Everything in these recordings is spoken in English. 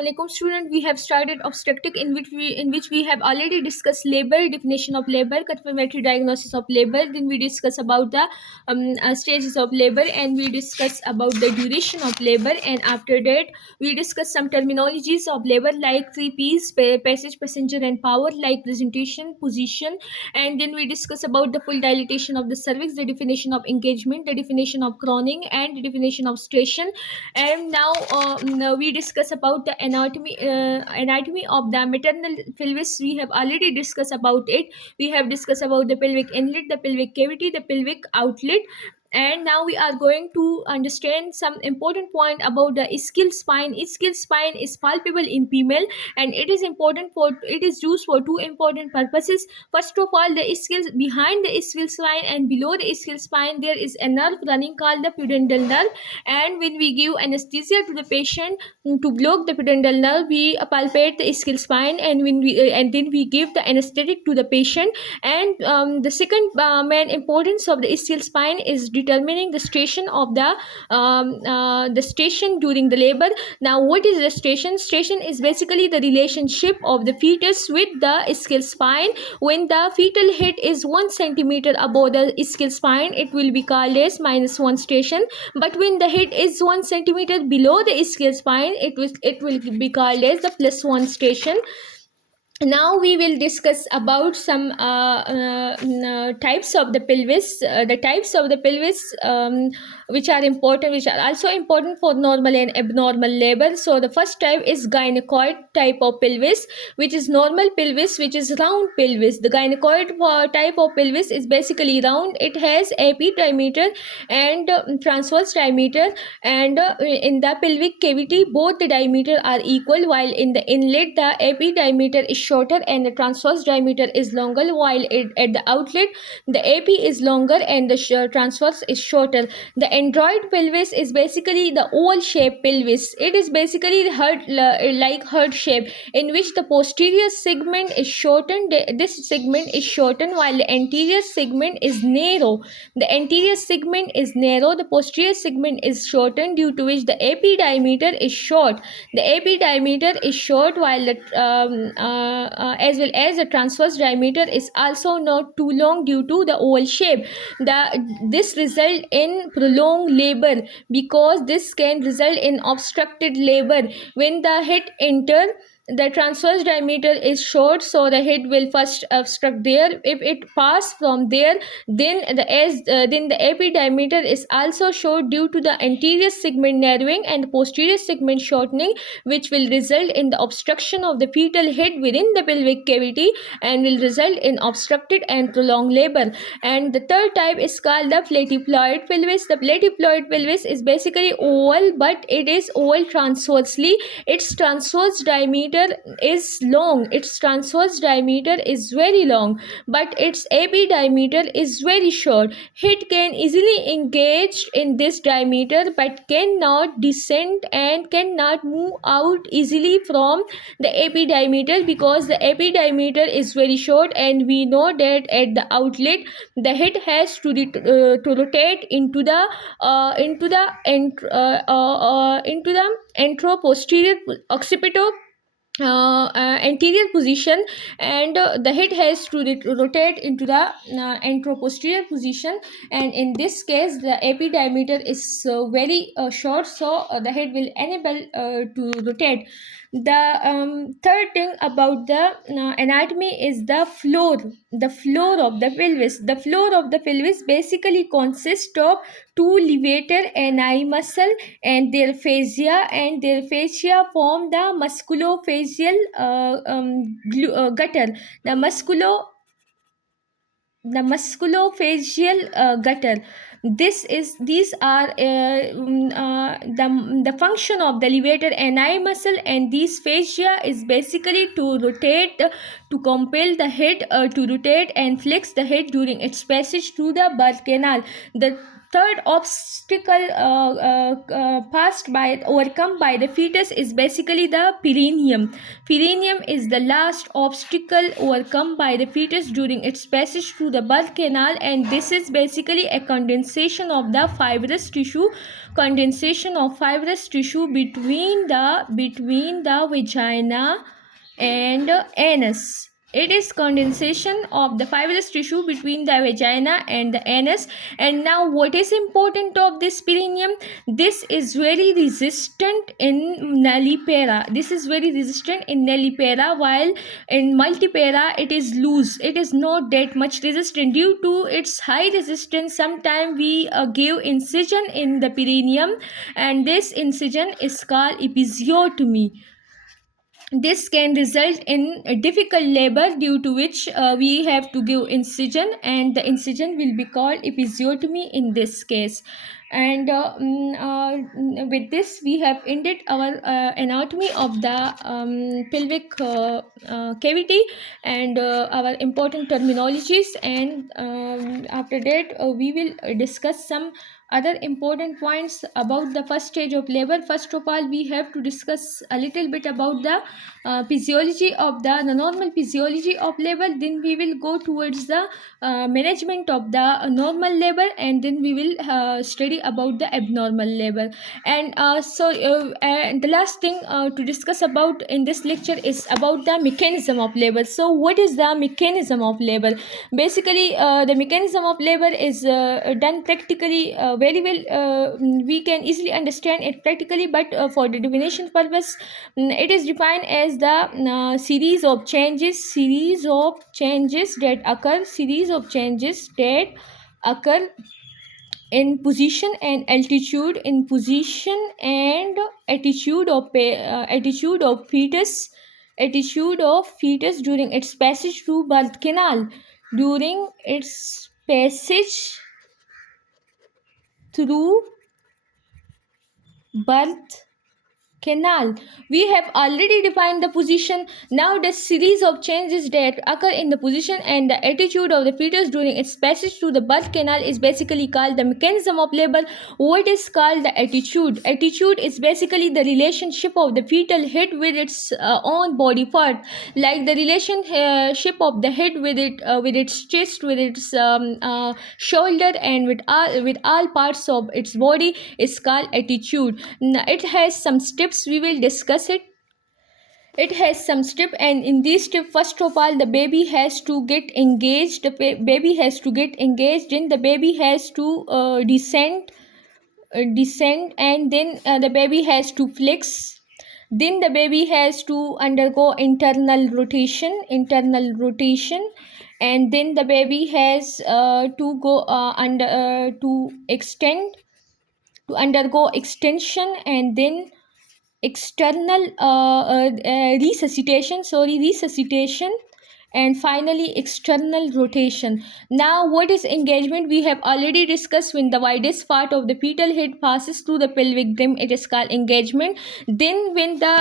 Assalamualaikum student. We have started obstetric in which we have already discussed labor, definition of labor, confirmatory diagnosis of labor. Then we discuss about the stages of labor, and we discuss about the duration of labor. And after that, we discuss some terminologies of labor like three P's: passage, passenger, and power, like presentation, position. And then we discuss about the full dilatation of the cervix, the definition of engagement, the definition of crowning, and the definition of station. And now we discuss about the anatomy of the maternal pelvis. We have already discussed about it. We have discussed about the pelvic inlet, the pelvic cavity, the pelvic outlet. And now we are going to understand some important point about the ischial spine. Ischial spine is palpable in female, and it is used for two important purposes. First of all, the ischial, behind the ischial spine and below the ischial spine, there is a nerve running called the pudendal nerve. And when we give anesthesia to the patient, to block the pudendal nerve, we palpate the ischial spine, and and then we give the anesthetic to the patient. And the second main importance of the ischial spine is determining the station of the station during the labor. Now, what is the station? Station is basically the relationship of the fetus with the ischial spine. When the fetal head is 1 centimeter above the ischial spine, it will be called as -1 station. But when the head is 1 centimeter below the ischial spine, it will be called as the +1 station. Now we will discuss about some types of the pelvis. The types of the pelvis, which are important, which are also important for normal and abnormal labor. So the first type is gynecoid type of pelvis, which is normal pelvis, which is round pelvis. The gynecoid type of pelvis is basically round. It has epidiameter and transverse diameter, and in the pelvic cavity both the diameter are equal, while in the inlet the epidiameter is shorter and the transverse diameter is longer, while at the outlet the AP is longer and the transverse is shorter. The android pelvis is basically the oval shaped pelvis. It is basically like heart shape, in which the posterior segment is shortened. This segment is shortened while the anterior segment is narrow. The anterior segment is narrow, the posterior segment is shortened, due to which the AP diameter is short. The AP diameter is short, while the as well as the transverse diameter is also not too long due to the oval shape. This result in prolonged labor, because this can result in obstructed labor. When the head enter, the transverse diameter is short, so the head will first obstruct there. If it pass from there, then the AP diameter is also short due to the anterior segment narrowing and the posterior segment shortening, which will result in the obstruction of the fetal head within the pelvic cavity and will result in obstructed and prolonged labor. And the third type is called the platyploid pelvis. The platyploid pelvis is basically oval, but it is oval transversely. Its transverse diameter is long. Its transverse diameter is very long, but its AP diameter is very short. Head can easily engage in this diameter, but cannot descend and cannot move out easily from the AP diameter, because the AP diameter is very short, and we know that at the outlet the head has to rotate into the anteroposterior occipito anterior position, and the head has to rotate into the anteroposterior position. And in this case the AP diameter is very short, so the head will enable to rotate. The third thing about the anatomy is the floor of the pelvis. The floor of the pelvis basically consists of two levator ani muscle and their fascia, and their fascia form the musculofacial gutter. The musculofacial gutter. These are the function of the levator ani muscle, and these fascia is basically to rotate, to compel the head to rotate and flex the head during its passage through the birth canal. The third obstacle overcome by the fetus is basically the perineum. Perineum is the last obstacle overcome by the fetus during its passage through the birth canal, and this is basically a condensation of fibrous tissue between the vagina and anus. It is condensation of the fibrous tissue between the vagina and the anus. And now, what is important of this perineum? This is very resistant in nullipara. This is very resistant in nullipara, while in multipara it is loose. It is not that much resistant. Due to its high resistance, sometimes we give incision in the perineum, and this incision is called episiotomy. This can result in a difficult labor, due to which we have to give incision, and the incision will be called episiotomy in this case. And with this we have ended our anatomy of the pelvic cavity, and our important terminologies, and after that we will discuss some other important points about the first stage of labor. First of all, we have to discuss a little bit about the physiology of the normal physiology of labor. Then we will go towards the management of the normal labor, and then we will study about the abnormal labor. And the last thing to discuss about in this lecture is about the mechanism of labor. So what is the mechanism of labor? Basically, the mechanism of labor is done practically very well. We can easily understand it practically, but for the definition purpose, it is defined as the series of changes that occur in position and altitude, in position and attitude of fetus during its passage through birth canal. During its passage through birth canal, we have already defined the position. Now the series of changes that occur in the position and the attitude of the fetus during its passage through the birth canal is basically called the mechanism of labor. What is called the attitude is basically the relationship of the fetal head with its own body part, like the relationship of the head with its chest, with its shoulder, and with all parts of its body is called attitude. It has some steps. We will discuss it. It has some step, and in this step, first of all, the baby has to get engaged. Then the baby has to descend, and then the baby has to flex. Then the baby has to undergo internal rotation, and then the baby has to go to undergo extension, and then external resuscitation, and finally external rotation. Now, what is engagement? We have already discussed. When the widest part of the fetal head passes through the pelvic rim, it is called engagement. Then when the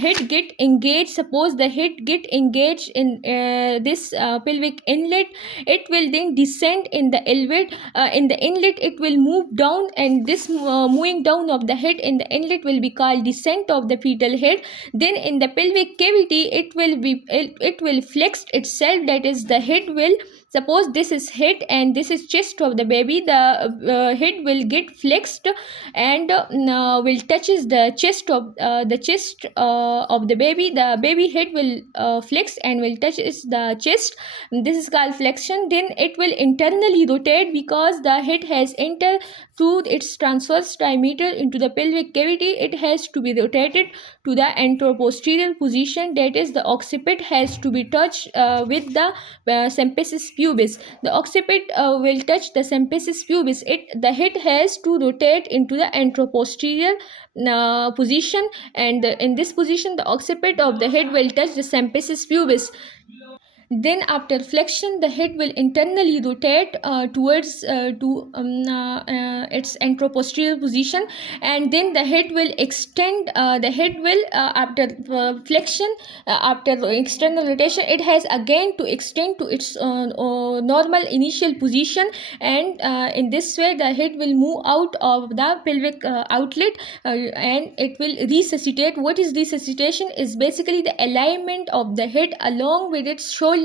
head get engaged, suppose the head get engaged in this pelvic inlet, it will then descend in the inlet. It will move down, and this moving down of the head in the inlet will be called descent of the fetal head. Then in the pelvic cavity, it will flex itself. That is, the head will, suppose this is head and this is chest of the baby, the head will get flexed and will touches the chest of the baby. The baby head will flex and will touch the chest. This is called flexion. Then it will internally rotate, because the head has entered through its transverse diameter into the pelvic cavity. It has to be rotated to the anteroposterior position. That is, the occiput has to be touched with the symphysis pubis. The occiput will touch the symphysis pubis. The head has to rotate into the anteroposterior position, and in this position the occiput of the head will touch the symphysis pubis. Then after flexion, the head will internally rotate towards to its anteroposterior position, and then the head will extend. The head will after flexion, after external rotation, it has again to extend to its normal initial position, and in this way the head will move out of the pelvic outlet, and it will resuscitate. What is resuscitation? Is basically the alignment of the head along with its shoulder,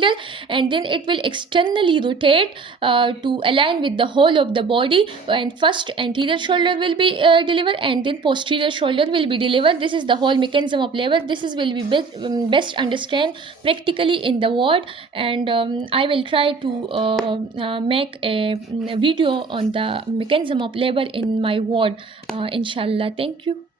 and then it will externally rotate to align with the whole of the body, and first anterior shoulder will be delivered, and then posterior shoulder will be delivered. This is the whole mechanism of labor. This is will be best understand practically in the ward, and I will try to make a video on the mechanism of labor in my ward, inshallah. Thank you.